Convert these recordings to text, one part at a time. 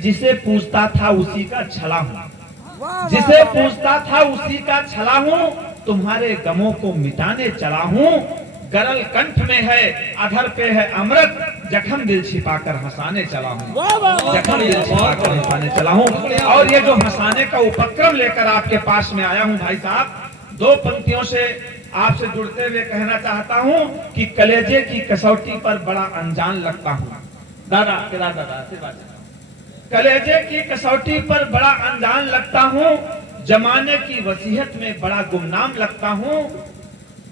जिसे पूछता था उसी का छला हूँ, जिसे पूछता था उसी का छला हूँ, तुम्हारे गमों को मिटाने चला हूँ। गरल कंठ में है, अधर पे है अमृत, जख्म दिल छिपाकर हंसाने चला हूँ, जख्म दिल छिपाकर हंसाने चला हूँ। और ये जो हंसाने का उपक्रम लेकर आपके पास में आया हूँ भाई साहब, दो पंक्तियों से आपसे जुड़ते हुए कहना चाहता हूँ कि कलेजे की कसौटी पर बड़ा अनजान लगता हूँ। दादा तेरा दादा से बात, कलेजे की कसौटी पर बड़ा अनजान लगता हूँ, जमाने की वसीयत में बड़ा गुमनाम लगता हूँ,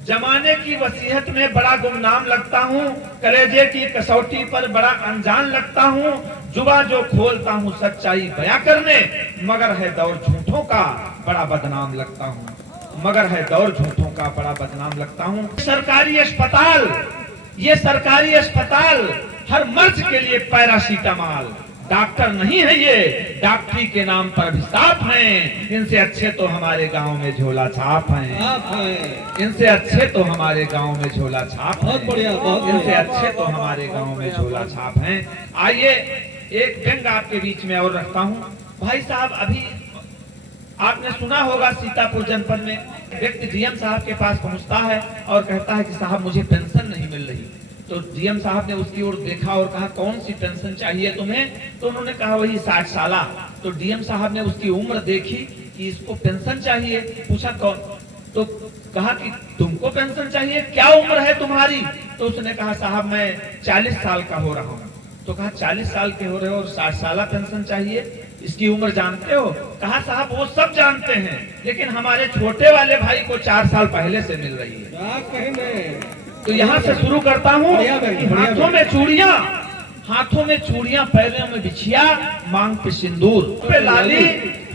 जमाने की वसीयत में बड़ा गुमनाम लगता हूँ, कलेजे की कसौटी पर बड़ा अनजान लगता हूँ। जुबा जो खोलता हूँ सच्चाई बयां करने, मगर है दौर झूठों का बड़ा बदनाम लगता हूँ, मगर है दौर झूठों का बड़ा बदनाम लगता हूँ। सरकारी अस्पताल, ये सरकारी अस्पताल हर मर्ज के लिए पैरासीटामॉल, डॉक्टर नहीं है ये, डॉक्टरी के नाम पर अभिशाप हैं। इनसे अच्छे तो हमारे गांव में झोला छाप हैं, इनसे अच्छे तो हमारे गांव में झोला छाप, बहुत बढ़िया, इनसे अच्छे तो हमारे गांव में झोला छाप हैं। आइए एक व्यंग आपके बीच में और रखता हूँ भाई साहब। अभी आपने सुना होगा सीतापुर जनपद में व्यक्ति डीएम साहब के पास पहुंचता है और कहता है कि साहब मुझे पेंशन नहीं मिल रही। तो डीएम साहब ने उसकी ओर देखा और कहा कौन सी पेंशन चाहिए तुम्हें? तो उन्होंने कहा वही 60 साला। तो डीएम साहब ने उसकी उम्र देखी कि इसको पेंशन चाहिए, पूछा कौन? तो कहा कि तुमको पेंशन चाहिए, क्या उम्र है तुम्हारी? तो उसने कहा साहब मैं 40 साल का हो रहा हूँ। तो कहा 40 साल के हो रहे हो और 60 साला पेंशन चाहिए, इसकी उम्र जानते हो? कहा साहब वो सब जानते हैं, लेकिन हमारे छोटे वाले भाई को 4 साल पहले से मिल रही है। तो यहाँ से शुरू करता हूँ। हाथों में चूड़ियां, हाथों में चूड़ियां, पैरों में बिछिया, मांग पे सिंदूर, पे लाली,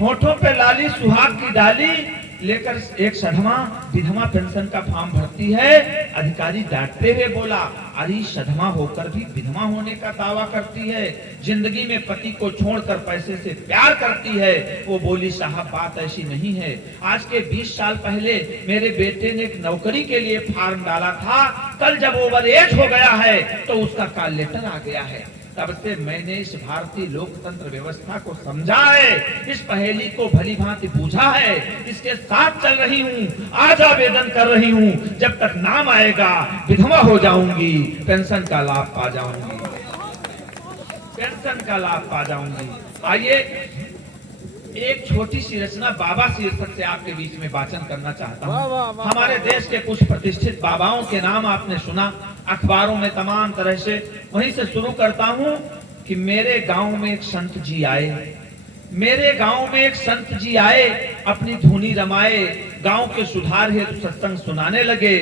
होठों पे लाली, सुहाग की डाली लेकर एक सधमा विधवा पेंशन का फॉर्म भरती है। अधिकारी डांटते हुए बोला, अरे सधमा होकर भी विधवा होने का दावा करती है, जिंदगी में पति को छोड़कर पैसे से प्यार करती है। वो बोली साहब बात ऐसी नहीं है, आज के 20 साल पहले मेरे बेटे ने एक नौकरी के लिए फॉर्म डाला था, कल जब ओवर एज हो गया है तो उसका कॉल लेटर आ गया है। तब से मैंने इस भारतीय लोकतंत्र व्यवस्था को समझा है, इस पहेली को भली भांति बूझा है, इसके साथ चल रही हूँ, आज आवेदन कर रही हूँ, जब तक नाम आएगा विधवा हो जाऊंगी, पेंशन का लाभ पा जाऊंगी, पेंशन का लाभ पा जाऊंगी। आइए एक छोटी सी रचना बाबा शीर्षक से आपके बीच में वाचन करना चाहता हूँ। हमारे देश के कुछ प्रतिष्ठित बाबाओं के नाम आपने सुना अखबारों में तमाम तरह से, वहीं से शुरू करता हूँ कि मेरे गांव में एक संत जी आए, मेरे गांव में एक संत जी आए, अपनी धुनी रमाए, गांव के सुधार हेतु सत्संग सुनाने लगे।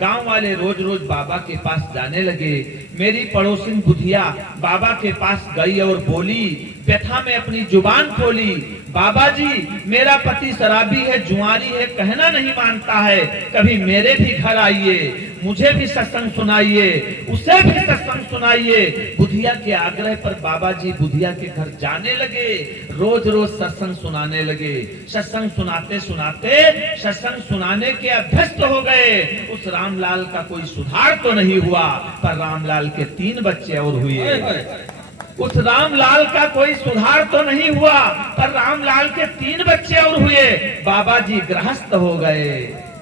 गांव वाले रोज रोज बाबा के पास जाने लगे। मेरी पड़ोसिन बुधिया बाबा के पास गई और बोली, व्यथा में अपनी जुबान खोली, बाबा जी मेरा पति शराबी है, जुआरी है, कहना नहीं मानता है, कभी मेरे भी घर आइए, मुझे भी सत्संग सुनाइए, उसे भी सत्संग सुनाइए। बुधिया के आग्रह पर बाबा जी बुधिया के घर जाने लगे, रोज रोज सत्संग सुनाने लगे। सत्संग सुनाते सुनाते सत्संग सुनाने के अभ्यस्त हो गए। उस रामलाल का कोई सुधार तो नहीं हुआ, पर रामलाल के 3 बच्चे और हुए। उस रामलाल का कोई सुधार तो नहीं हुआ, पर रामलाल के 3 बच्चे और हुए। बाबा जी गृहस्थ हो गए,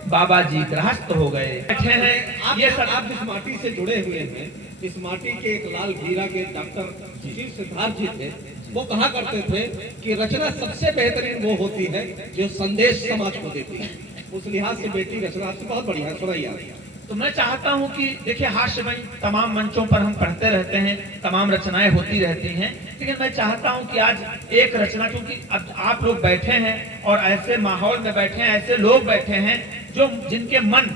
बाबा जी गृहस्थ हो गए। बैठे हैं ये सब, आप इस माटी से जुड़े हुए हैं। इस माटी के एक लाल घीरा के डॉक्टर श्री सिद्धार्थ जी थे। वो कहा करते थे कि रचना सबसे बेहतरीन वो होती है जो संदेश समाज को देती है। उस लिहाज से बेटी रचना आपसे बहुत बढ़िया, सुनाइए। तो मैं चाहता हूं कि देखिए हास्यमय तमाम मंचों पर हम पढ़ते रहते हैं, तमाम रचनाएं होती रहती हैं, लेकिन मैं चाहता हूं कि आज एक रचना, क्योंकि अब आप लोग बैठे हैं और ऐसे माहौल में बैठे हैं, ऐसे लोग बैठे हैं जो जिनके मन,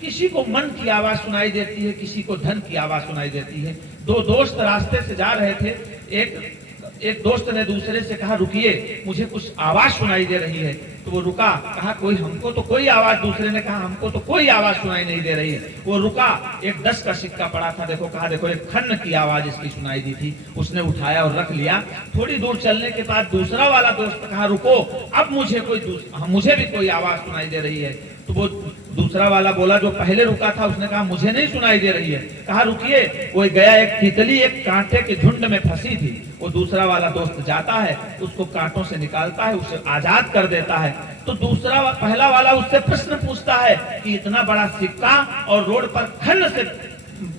किसी को मन की आवाज सुनाई देती है, किसी को धन की आवाज सुनाई देती है। 2 दोस्त रास्ते से जा रहे थे, एक दोस्त ने दूसरे से कहा रुकिए मुझे कुछ आवाज सुनाई दे रही है। तो वो रुका, कहा कोई हमको तो कोई आवाज, दूसरे ने कहा हमको तो कोई आवाज सुनाई नहीं दे रही है। वो रुका, एक 10 का सिक्का पड़ा था, देखो कहा देखो एक खन्न की आवाज इसकी सुनाई दी थी, उसने उठाया और रख लिया। थोड़ी दूर चलने के बाद दूसरा वाला दोस्त कहा रुको अब मुझे भी कोई आवाज सुनाई दे रही है। तो वो दूसरा वाला बोला, जो पहले रुका था उसने कहा मुझे नहीं सुनाई दे रही है। कहा रुकिए, वो गया, एक तितली एक कांटे के झुंड में फंसी थी। वो दूसरा वाला दोस्त जाता है, उसको कांटों से निकालता है, उसे आजाद कर देता है। तो पहला वाला उससे प्रश्न पूछता है कि इतना बड़ा सिक्का और रोड पर खन्न से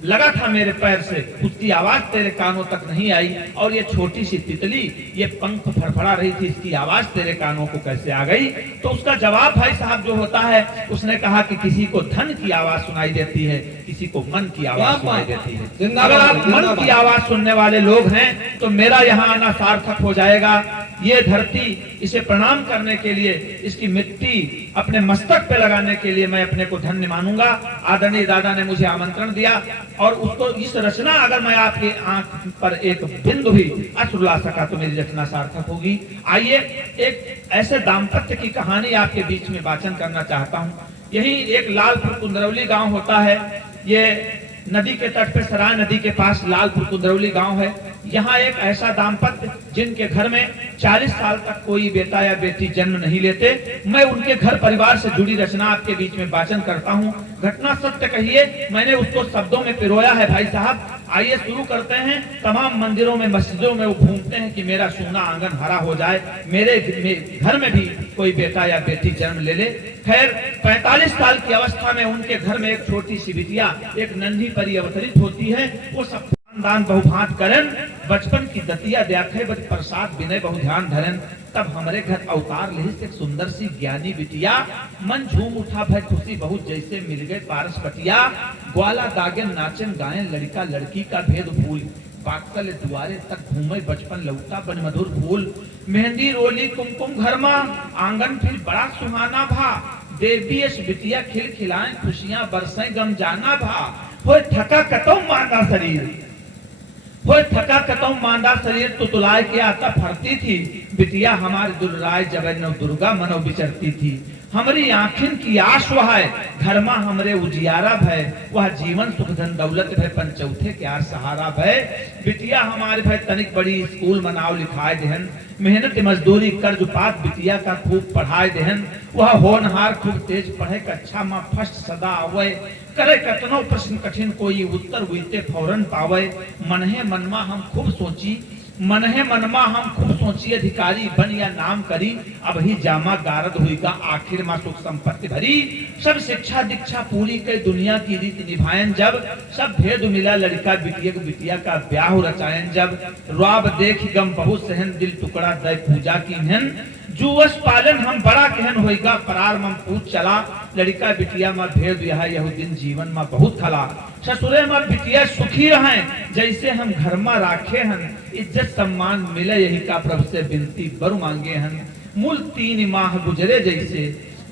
लगा था मेरे पैर से, उसकी आवाज तेरे कानों तक नहीं आई, और ये छोटी सी तितली ये पंख फड़फड़ा रही थी, इसकी आवाज तेरे कानों को कैसे आ गई? तो उसका जवाब भाई साहब जो होता है, उसने कहा कि किसी को धन की आवाज सुनाई देती है, किसी को मन की आवाज सुनाई देती है। अगर आप मन की आवाज सुनने वाले लोग हैं तो मेरा यहाँ आना सार्थक हो जाएगा। ये धरती, इसे प्रणाम करने के लिए, इसकी मिट्टी अपने मस्तक पे लगाने के लिए मैं अपने को धन्य मानूंगा। आदरणीय दादा ने मुझे आमंत्रण दिया, और उसको इस रचना, अगर मैं आपकी आंख पर एक बिंदु भी अश्रु ला सका तो मेरी रचना सार्थक होगी। आइए एक ऐसे दाम्पत्य की कहानी आपके बीच में वाचन करना चाहता हूँ। यही एक लालपुर कुंदरौली गांव होता है। ये नदी के तट पे, सराय नदी के पास लालपुर कुंदरौली गांव है। यहाँ एक ऐसा दाम्पत्य जिनके घर में 40 साल तक कोई बेटा या बेटी जन्म नहीं लेते, मैं उनके घर परिवार से जुड़ी रचना आपके बीच में वाचन करता हूँ। घटना सत्य कहिए, मैंने उसको शब्दों में पिरोया है भाई साहब। आइए शुरू करते हैं। तमाम मंदिरों में, मस्जिदों में वो घूमते हैं कि मेरा सोना आंगन हरा हो जाए, मेरे घर में भी कोई बेटा या बेटी जन्म ले ले। खैर 45 साल की अवस्था में उनके घर में एक छोटी सी बिटिया, एक नन्ही परी अवतरित होती है। वो सब दान बहुभांत करन, बचपन की दतिया देखे बच प्रसाद विनय बहु ध्यान धरन। तब हमारे घर अवतार ले एक सुंदर सी ज्ञानी बिटिया, मन झूम उठा भय खुशी बहुत, जैसे मिल गए पारस पटिया। ग्वाला दागन नाचन गायन, लड़का लड़की का भेद भूल, बाकल द्वारे तक घूमे बचपन लौटा बन मधुर फूल। मेहंदी रोली कुमकुम घर में, आंगन फिर बड़ा सुहाना भा, देवी बिटिया खिल खिलाएं, खुशियां बरसें गम जाना भा। हो थका कतौ मांदा शरीर, वो थका कतौ मांदा शरीर, तो तुलाय के आता फरती थी, बिटिया हमारी दुर्राय जब नव दुर्गा मनो विचरती थी। हमारी आँखिन की आश वह है, घर में हमरे उजियारा भय, वह जीवन सुख धन दौलत भय, पंचौथे के आर सहारा भय। बिटिया हमारे भय तनिक बड़ी स्कूल मनाव लिखाए देहन, मेहनत मजदूरी कर्ज पात बिटिया का खूब पढ़ाए देहन। वह होनहार खूब तेज पढ़े, कक्षा में फर्स्ट सदा आवे, करे कतनो प्रश्न कठिन कोई उत्तर हुईते फौरन पावे। मनहे मनमा हम खूब सोची, मनहे मनमा हम खूब सोची, अधिकारी बन या नाम करी, अब ही जामा गारद हुईगा आखिर में सुख संपत्ति भरी। सब शिक्षा दीक्षा पूरी के दुनिया की रीत निभायन जब, सब भेद मिला लड़का बिटिया का ब्याह रचायन जब। रुआब देख गम बहुत सहन, दिल टुकड़ा दय पूजा की हन। जुवस पालन हम बड़ा कहन होइगा, परार मम पूछ चला, लड़का बिटिया में भेद यह दिन जीवन में बहुत खला। ससुरे में बिटिया सुखी रहें, जैसे हम घर में राखे हन, इज्जत सम्मान मिले यही का प्रभु से बिनती बर मांगे हन। मूल 3 माह गुजरे जैसे,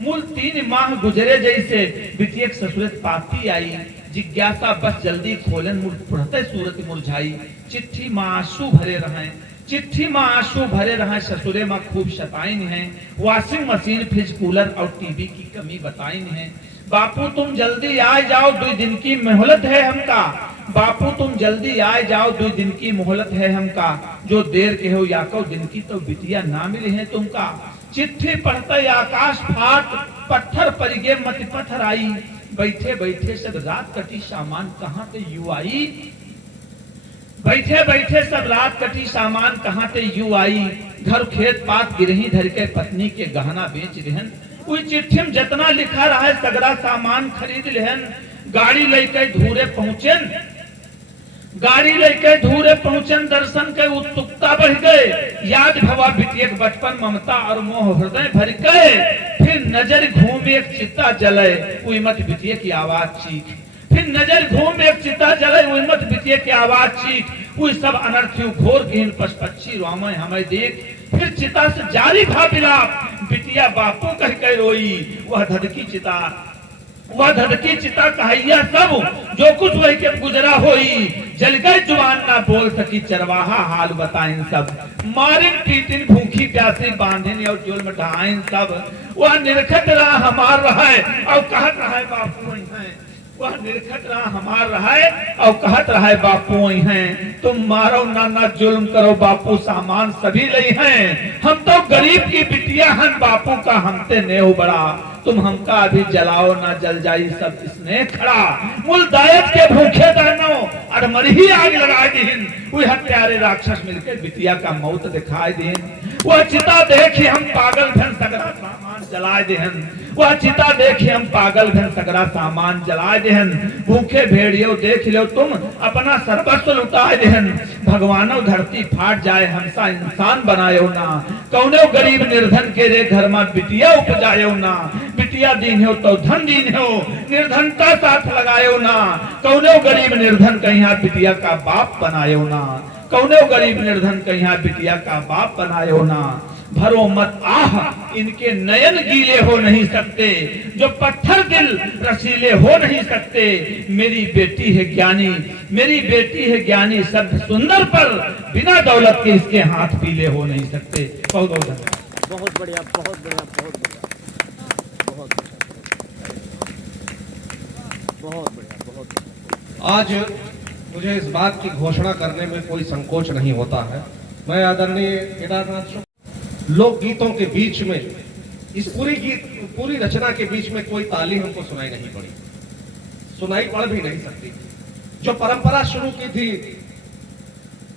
मूल 3 माह गुजरे जैसे, बिटिया ससुरत पाती आई, जिज्ञासा बस जल्दी खोलन, मुड़ पढ़ते सूरत मुरझाई। चिट्ठी में आंसू भरे रहें, चिट्ठी में आंसू भरे रहे, ससुरे में खूब शताइन है, वॉशिंग मशीन फ्रिज कूलर और टीवी की कमी बताइन है। बापू तुम जल्दी आ जाओ, 2 दिन की मोहलत है हमका, बापू तुम जल्दी आ जाओ, 2 दिन की मोहलत है हमका, जो देर के हो या को दिन की तो बिटिया ना मिली है तुमका। चिट्ठी पढ़ते आकाश फाट, पत्थर पर गे मत पत्थर आई, बैठे बैठे सब रात कटी सामान कहाँ ते यू आई। बैठे बैठे सब रात कटी सामान कहाँ ते यू आई, घर खेत पात गिरही धर के पत्नी के गहना बेच रहन। कोई चिट्ठी में जितना लिखा रहा है सगरा सामान खरीद लेहन। गाड़ी लेके धूरे पहुंचन, गाड़ी लेके धूरे पहुंचन, दर्शन के उत्सुकता बढ़ गए, याद भवा बिटिया बचपन ममता और मोह हृदय भर गए। फिर नजर घूम एक चिता जले, कोई मत बिटिया की आवाज चीख, फिर नजर घूम एक चिता जले, कोई मत बिटिया की आवाज चीख। कोई सब अनर्थी घोर गहन पशपक्षी रामय हमें देख, फिर चिता से जारी भा बिलाप, बिटिया बापू कह के रोई। वह धधकी चिता, वह धधकी चिता कहिया सब, जो कुछ वही के गुजरा होई, जल गए जुबान ना बोल सकी, चरवाहा हाल बताइन सब। मारिन पीटिन भूखी प्यासी बांधिन और जोल में ढहाइन सब। वह निरखत रहा हमार रहा और कहत रहा बापू वही है, वह निरखत रहा हमार रहा और कहत रहा बापू वही हैं। तुम मारो ना जुल्म करो, बापू सामान सभी लई हैं, हम तो गरीब की बिटिया हन, बापू का हमते नेह बड़ा। तुम हमका अभी जलाओ ना जल जाई सब इसने खड़ा। मूल दायत के भूखे दानो अड़मरी ही आग लगा दीन। वही हत्यारे राक्षस मिलकर बिटिया का मौत दिखाई दीन। वह चिता देखी हम पागल भन सगरा सामान जलाए देहन। वह चिता देखी हम पागल भन सगरा सामान जलाए देहन। भूखे भेड़ियो देख लो तुम अपना सर्वस्व लुटाए देहन। भगवानो धरती फाट जाए हमसा इंसान बनायो ना। कौनो गरीब निर्धन के रे घर में बिटिया उपजायो ना। बिटिया दीन हो तो धन दीन हो निर्धनता साथ लगायो ना। कौनो गरीब निर्धन कहीं बिटिया का बाप बनायो ना। कौनो गरीब निर्धन कहीं बिटिया का बाप बनायो ना। भरो मत आह इनके नयन गीले हो नहीं सकते। जो पत्थर दिल रसीले हो नहीं सकते। मेरी बेटी है ज्ञानी मेरी बेटी है ज्ञानी सब सुंदर पर बिना दौलत के इसके हाथ पीले हो नहीं सकते। बहुत बहुत धन्यवाद। बहुत बढ़िया बहुत बढ़िया बहुत बढ़िया बहुत बहुत बढ़िया बहुत बढ़िया। आज मुझे इस बात की घोषणा करने में कोई संकोच नहीं होता है। मैं आदरणीय केदारनाथ लोकगीतों के बीच में इस पूरी रचना के बीच में कोई ताली हमको सुनाई नहीं पड़ी, सुनाई पड़ भी नहीं सकती। जो परंपरा शुरू की थी,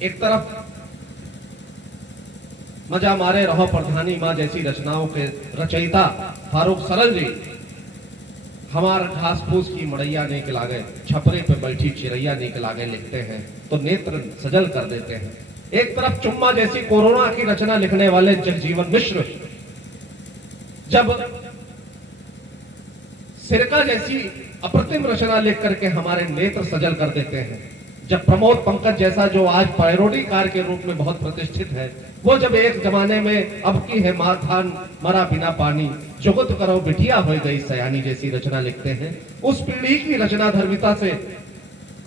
एक तरफ मजा मारे रहो प्रधानी माँ जैसी रचनाओं के रचयिता फारूक सरल जी हमार घास फूस की मड़ैया नहीं खिलागे छपरे पे बैठी चिड़ैया नहीं खिलागे लिखते हैं तो नेत्र सजल कर देते हैं। एक तरफ चुम्मा जैसी कोरोना की रचना लिखने वाले जगजीवन मिश्र जब सिरका जैसी अप्रतिम रचना लिख करके हमारे नेत्र सजल कर देते हैं। जब प्रमोद पंकज जैसा जो आज पैरोडीकार के रूप में बहुत प्रतिष्ठित है, वो जब एक जमाने में अब की है मार खान मरा बिना पानी जुगत करो बिटिया हो गई सयानी जैसी रचना लिखते हैं, उस पीढ़ी की रचना धर्मिता से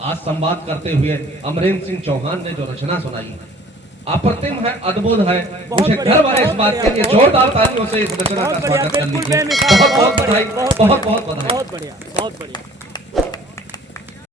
आज संवाद करते हुए अमरेंद्र सिंह चौहान ने जो रचना सुनाई है अप्रतिम है, अद्भुत है। मुझे गर्व है इस बात के लिए। जोरदार तालियों से इस रचना का स्वागत कर लीजिए। बहुत बहुत बधाई, बहुत बहुत बधाई। बहुत बढ़िया बहुत बढ़िया।